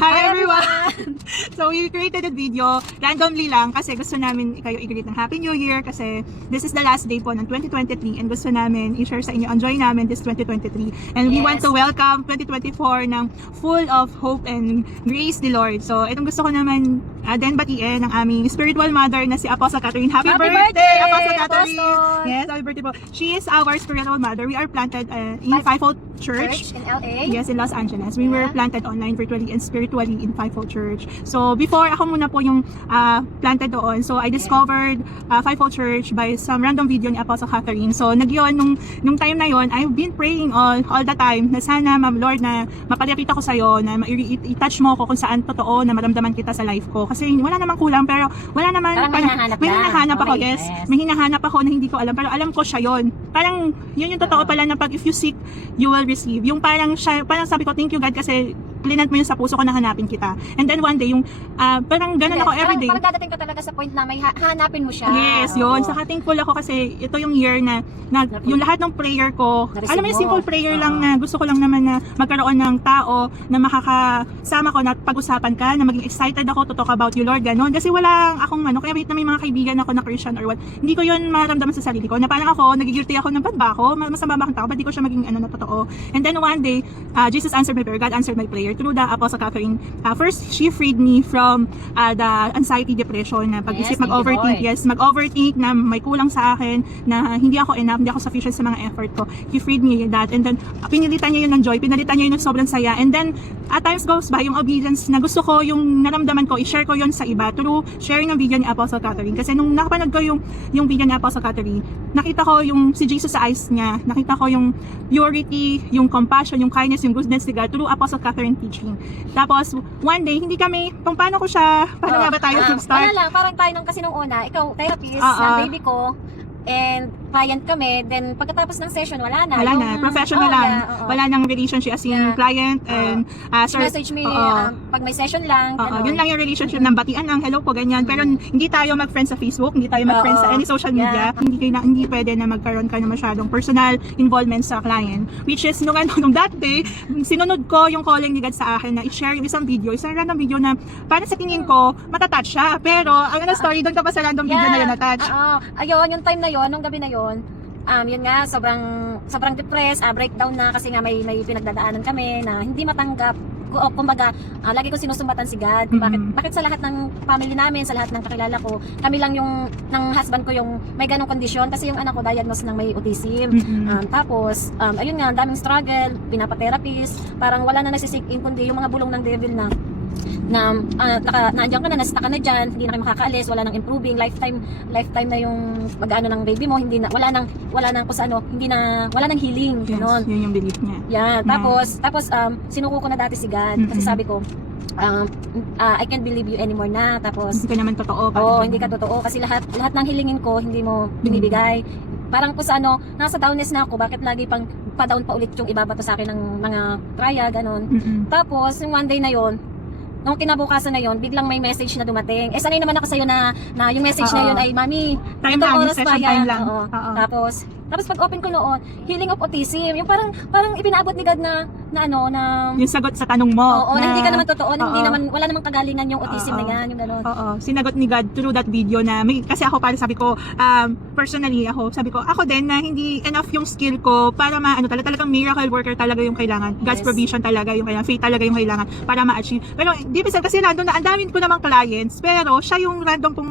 Hi everyone! So we created a video randomly lang kasi gusto namin kayo i-greet ng Happy New Year kasi this is the last day po ng 2023 and gusto namin i-share sa inyo ang joy namin this 2023 and we want to welcome 2024 ng full of hope and grace the Lord. So itong gusto ko naman din batiin ng aming spiritual mother na si Apostle Catherine. Happy birthday Apostle Catherine! Apostle! Yes, happy birthday po. She is our spiritual mother. We are planted in Fivefold Church in LA. Yes, in Los Angeles. We were planted online virtually and spiritually in Fivefold Church. So before, ako muna po yung planted doon. So I discovered Fivefold Church by some random video ni Apostle Catherine. So nagyon, nung time na yon, I've been praying all the time na sana, Lord, na mapalapit ako sa'yo, na i-touch mo ko kung saan totoo na maramdaman kita sa life ko. Kasi wala namang kulang, pero wala naman, may hinahanap ako, yes. May hinahanap ako na hindi ko alam, pero alam ko siya yon. Parang, yun yung totoo pala na pag if you seek, you will receive. Yung parang sabi ko, thank you God kasi plinant mo yun sa puso ko na hanapin kita. And then one day, yung parang ganun ako everyday. Parang dadating ka talaga sa point na may hanapin mo siya. Yes, yun. Saka thankful ako kasi ito yung year na yung lahat ng prayer ko, alam mo yung simple prayer lang na gusto ko lang naman na magkaroon ng tao na makakasama ko na pag-usapan ka, na maging excited ako to talk about you, Lord, ganun. Kasi wala akong kaya na may mga kaibigan ako na Christian or what, hindi ko yun maramdaman sa sarili ko, na parang ako, nagigilty ako ng bad ba ako, masama ba akong tao, ba't di ko siya maging na totoo. And then one day, Jesus answered my prayer, God answered my prayer through the Apostle Catherine. First, she freed me from the anxiety, depression, na pag-isip, mag-overthink na may kulang sa akin, na hindi ako enough, hindi ako sufficient sa mga effort ko. He freed me that. And then, pinilitan niya yun ng joy, pinalitan niya yun ng sobrang saya. And then, at times goes by, yung obedience na gusto ko, yung naramdaman ko, i-share ko yun sa iba through sharing ng video ni Apostle Catherine. Kasi nung nakapanood ko yung video ni Apostle Catherine, nakita ko yung si Jesus sa eyes niya, nakita ko yung purity, yung compassion, yung kindness, yung goodness ni God through Apostle Catherine teaching. Tapos, one day, hindi kami, paano nga ba tayo mag-start? Wala lang, parang tayo kasi nung una, ikaw therapist, ng baby ko, and client kami, then pagkatapos ng session, wala na. Professional lang. Wala nang relationship as in client and message me pag may session lang. Yun lang yung relationship ng batian lang, hello po, ganyan. Pero hindi tayo mag-friends sa Facebook, hindi tayo mag-friends sa any social media. Hindi pwede na magkaroon ka na masyadong personal involvement sa client. Which is, nung that day, sinunod ko yung calling ni God sa akin na i-share yung isang random video na para sa tingin ko, matatouch siya. Pero, ang story, doon ka pa sa random video na yun na-touch. Ayun, yung time na yun, nung gabi na yun, yun nga, sobrang depressed, breakdown na kasi nga may pinagdadaanan kami na hindi matanggap. Kumbaga, lagi ko sinusumbatan si God. Bakit sa lahat ng family namin, sa lahat ng kakilala ko, kami lang yung, ng husband ko yung may ganong kondisyon kasi yung anak ko diagnosed ng may autism. Tapos, ayun nga, daming struggle, pinapaterapist, parang wala na nasisik in kundi yung mga bulong ng devil na nandiyan ka na, nasita ka na dyan, hindi na kayo makakaalis, wala nang improving, lifetime na yung mag-ano ng baby mo, wala nang kung sa wala nang healing, gano'n. Yes, yun yung belief niya. Yeah, tapos sinuko ko na dati si God, kasi sabi ko, I can't believe you anymore na, tapos hindi ka naman totoo. Hindi ka totoo, kasi lahat ng hilingin ko, hindi mo binibigay. Parang kung sa nasa downness na ako, bakit lagi pa-down pa ulit yung ibabato sa akin ng mga traya, gano'n. Tapos, yung one day na yon, nung kinabukasan na yon, biglang may message na dumating. Sanay naman ako sa'yo na yung message na yon ay, Mami, time lang. Tapos pag open ko noon, healing of autism, yung parang ipinaabot ni God na yung sagot sa tanong mo. Na hindi ka naman totoo, wala namang kagalingan yung autism na yan, yung gano'n. Sinagot ni God through that video na kasi ako para sabi ko, personally ako din na hindi enough yung skill ko para talagang miracle worker talaga yung kailangan. God's provision talaga yung kailangan, faith talaga yung kailangan para ma-achieve. Pero di ba kasi random na ang dami ko namang clients, pero siya yung random pong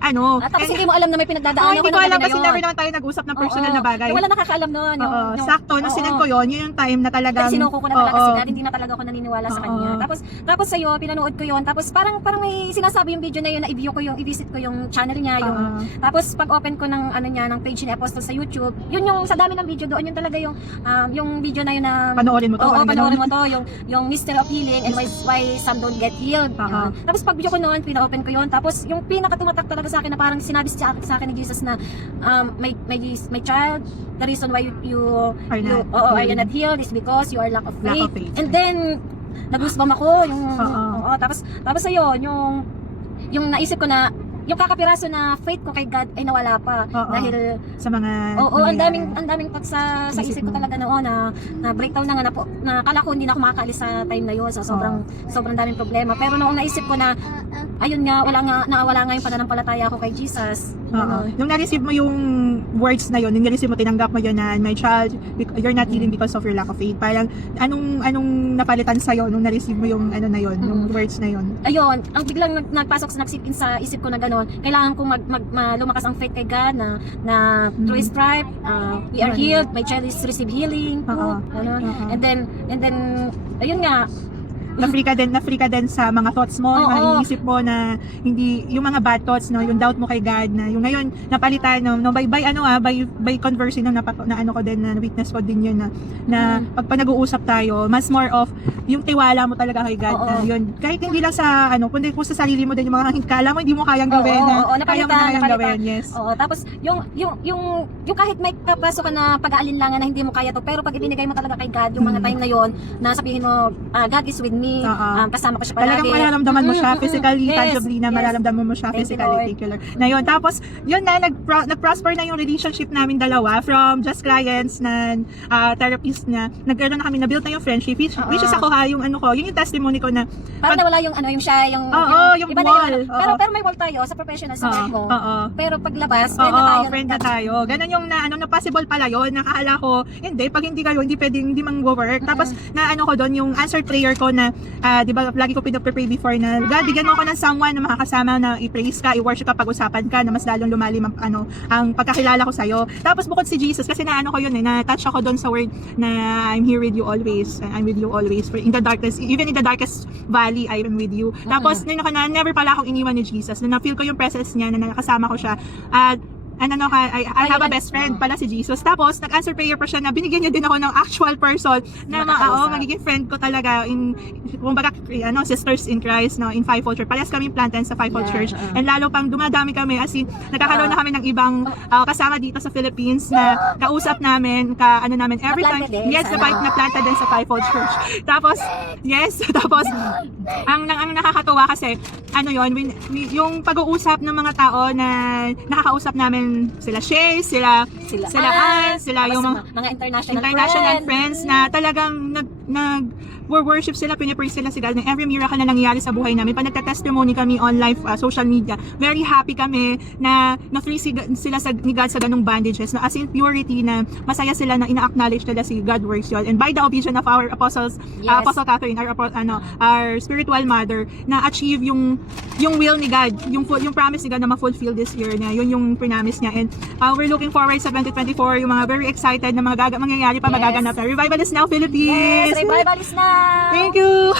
tapos hindi mo alam na may pinagdadaanan hindi ko alam kasi never naman tayo nag-usap ng personal na bagay. Wala nakakaalam noon. Sakto, nung sinend ko yun yung time na talagang sinuko ko na talaga kasi hindi na talaga ako naniniwala sa kanya. Tapos sa'yo, pinanood ko yun. Tapos parang may sinasabi yung video na yun na i-visit ko yung channel niya. Tapos pag open ko ng ng page ni Apostle sa YouTube, yun yung sa dami ng video doon, yun talaga yung video na yun na panoorin mo to. Panoorin mo to, yung Mystery of Healing and why some don't get healed. Tapos pag video ko noon, pina-open ko yun. Tapos yung pinakatumatak talaga sa akin na parang sinabi sa akin ni Jesus na my child, the reason why you are not healed is because you are lack of faith. And then nagoosebump ako tapos ayun yung naisip ko na yung kakapiraso na faith ko kay God ay nawala pa. Oo. Dahil, Sa mga ang nangyayari. daming pag sa Isip isip ko mo. talaga noon na breakdown na nga na kala ko hindi na ako makakaalis sa time na yun. So, sobrang daming problema. Pero noong naisip ko na, ayun nga, nawala nga yung pananampalataya ko kay Jesus. Oo. Ano. Nung na-receive mo yung words na yun, nung na-receive mo, tinanggap mo yun na, my child, you're not healing because of your lack of faith. Parang, anong napalitan sa'yo nung na-receive mo yung ano na yun, yung words na yun? Ayun, ang biglang nagpasok sa nagsipin sa isip ko na gano'n, kailangan kong lumakas ang faith kay God na through His stripe, we are healed, my child is receive healing. Oo. Gano'n. Oo. And then, ayun nga, Na-free ka din sa mga thoughts mo, Oo. mga iniisip mo na hindi yung mga bad thoughts, no, yung doubt mo kay God na yung ngayon napalitan no by conversing no, na ano ko din na witness ko din yun na pag nag-uusap tayo, mas more of yung tiwala mo talaga kay God Oo. na yun. Kahit hindi lang sa kundi kung sa sarili mo din yung mga kala mo hindi mo kayang gawin na Oo, kaya mo na kayang napalitan. gawin, yes. Oo, tapos yung kahit may kapasok ka na pag-aalinlangan na hindi mo kaya to, pero pag ibinigay mo talaga kay God yung mga time na yon na sabihin mo, God is with me, Oo. kasama ko siya palagi. Talagang mararamdaman mo siya physically, Yes, tangibly na yes. mararamdaman mo siya Thank you, physically. Lord. Thank you, Lord. Na yun. Tapos, yun na, nag-prosper na yung relationship namin dalawa from just clients na therapist na nagkaroon na kami, na-build na yung friendship, which is ako yun yung testimony ko na Parang nawala yung siya, yung yung iba na wall. yun. Oo. Pero may wall tayo sa professional sa work mo. Oo. Pero paglabas, friend na tayo. Friend na tayo. Ganon yung na possible pala yun. Nakakala ko, pag hindi kayo, hindi pwedeng, hindi mang-work. Tapos, na ko doon, yung answered prayer ko na, di ba, lagi ko pinapray before na, God, bigyan mo ako ng someone na makakasama na i-praise ka, i-worship ka, pag-usapan ka, na mas lalong lumalim ang pagkakilala ko sa'yo. Tapos, bukod si Jesus, kasi ko yun na-touch ako doon sa word na I'm here with you always, and I'm with you always. For in the darkness, even in the darkest valley, I am with you. Tapos, never pala akong iniwan ni Jesus, na na-feel ko yung presence niya, na nakasama ko siya. At I have a best friend pala si Jesus. Tapos, nag-answer prayer pa siya na binigyan niya din ako ng actual person na magiging friend ko talaga kumbaga, sisters in Christ, no, in Fivefold Church. Parehas kami planted sa Fivefold Church. And lalo pang dumadami kami, as in, nagkakaroon na kami ng ibang kasama dito sa Philippines na kausap namin, every time. Yes, na planted din sa Fivefold Church. Tapos, ang nakakatuwa kasi, yung pag-uusap ng mga tao na nakakausap namin, sila Shay, sila Ann, sila yung mga international friends na talagang worship sila, pinipraise sila si God ng every miracle na nangyayari sa buhay namin. Pag nagta-testimony kami on live, social media, very happy kami na na-free sila ni God sa ganung bandages, na as in purity, na masaya sila na ina-acknowledge nila si God works yun. And by the obedience of our apostles, Apostle Catherine, our spiritual mother, na achieve yung will ni God, yung promise ni God na ma-fulfill this year, na yun yung promise niya. And we're looking forward sa 2024, yung mga very excited na mangyayari pa, magaganap na. Revival is now, Philippines! Yes, revival is now! Thank you!